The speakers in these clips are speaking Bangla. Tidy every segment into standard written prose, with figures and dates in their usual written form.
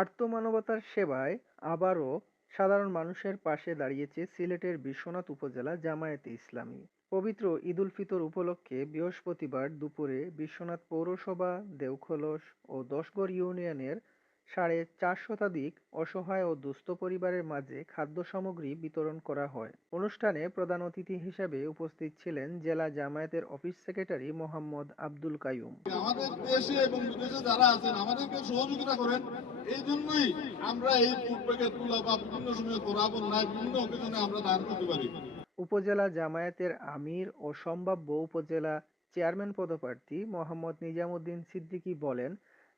আর্তমানবতার সেবায় আবারও সাধারণ মানুষের পাশে দাঁড়িয়েছে সিলেটের বিশ্বনাথ উপজেলা জামায়াতে ইসলামী। পবিত্র ঈদুল ফিতর উপলক্ষে বৃহস্পতিবার দুপুরে বিশ্বনাথ পৌরসভা, দেওখলস ও দশগড় ইউনিয়নের ৪৫০ শতাধিক অসহায় ও দুস্থ পরিবারের মাঝে খাদ্য সামগ্রী বিতরণ করা হয়। অনুষ্ঠানে প্রধান অতিথি হিসেবে উপস্থিত ছিলেন জেলা জামায়াতের অফিস সেক্রেটারি মোহাম্মদ আব্দুল কাইয়ুম। আমাদের দেশে এবং বিদেশে যারা আছেন আমাদেরকে সহযোগিতা করেন, এই জন্যই আমরা এই ফুড প্যাকেট গুলো বা বিভিন্ন সময় করা বন্যায় বিভিন্ন অকেশনে আমরা দান করতে পারি। উপজেলা জামায়াতের আমির ও সম্ভাব্য উপজেলা চেয়ারম্যান পদপ্রার্থী মোহাম্মদ নিজামুদ্দিন সিদ্দিকী বলেন,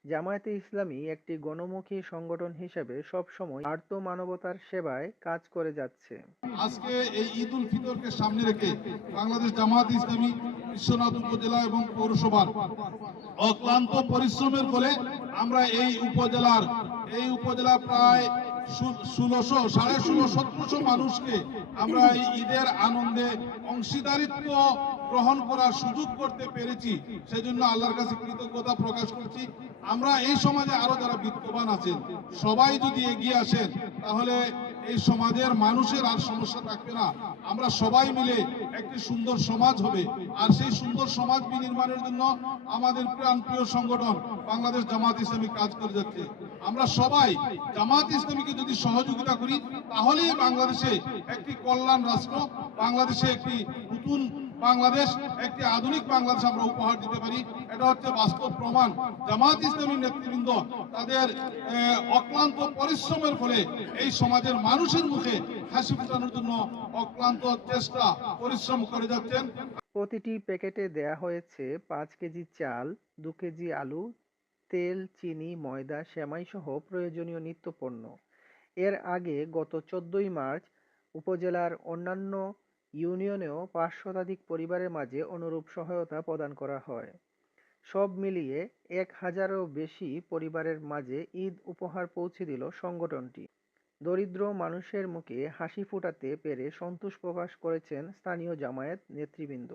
জামায়াতে ইসলামী একটি গণমুখী সংগঠন হিসেবে সবসময় আর্ত মানবতার সেবায় কাজ করে যাচ্ছে। আজকে এই ঈদ উল ফিতরকে সামনে রেখে বাংলাদেশ জামায়াত ইসলামী বিশ্বনাথ উপজেলা এবং পৌরসভার অক্লান্ত পরিশ্রমের ফলে আমরা এই উপজেলা প্রায় ১৬০০ মানুষকে আমরা এই ঈদের আনন্দে অংশীদারিত্ব গ্রহণ করার সুযোগ করতে পেরেছি। সেজন্য আল্লাহর কাছে কৃতজ্ঞতা প্রকাশ করছি। আমরা এই সমাজে আরো যারা বিত্তবান আছেন সবাই যদি এগিয়ে আসেন তাহলে এই সমাজের মানুষের আর সমস্যা থাকবে না। আমরা সবাই মিলে একটি সুন্দর সমাজ হবে। আর সেই সুন্দর সমাজ বিনির্মাণের জন্য আমাদের প্রাণপ্রিয় সংগঠন বাংলাদেশ জামাত ইসলামী কাজ করে যাচ্ছে। আমরা সবাই জামাত ইসলামীকে যদি সহযোগিতা করি তাহলেই বাংলাদেশে একটি কল্যাণ রাষ্ট্র, বাংলাদেশে একটি নতুন বাংলাদেশ, একটি আধুনিক বাংলাদেশ আমরা উপহার দিতে পারি। এটা হচ্ছে বাস্তব প্রমাণ। জামাত ইসলামীর নেতৃবৃন্দ তাদের অক্লান্ত পরিশ্রমের ফলে এই সমাজের মানুষের মুখে হাসি ফোটানোর জন্য অক্লান্ত চেষ্টা পরিশ্রম করে যাচ্ছেন। প্রতিটি প্যাকেটে দেয়া হয়েছে ৫ কেজি চাল, ২ কেজি আলু, তেল, চিনি, ময়দা, সেমাই সহ প্রয়োজনীয় নিত্যপণ্য। এর আগে গত ১৪ই মার্চ উপজেলার অন্যান্য ইউনিয়নেও ৫ শতাধিক পরিবারের মাঝে অনুরূপ সহায়তা প্রদান করা হয়। সব মিলিয়ে ১,০০০-এরও বেশি পরিবারের মাঝে ঈদ উপহার পৌঁছে দিল সংগঠনটি। দরিদ্র মানুষের মুখে হাসি ফোটাতে পেরে সন্তোষ প্রকাশ করেছেন স্থানীয় জামায়াত নেতৃবৃন্দ।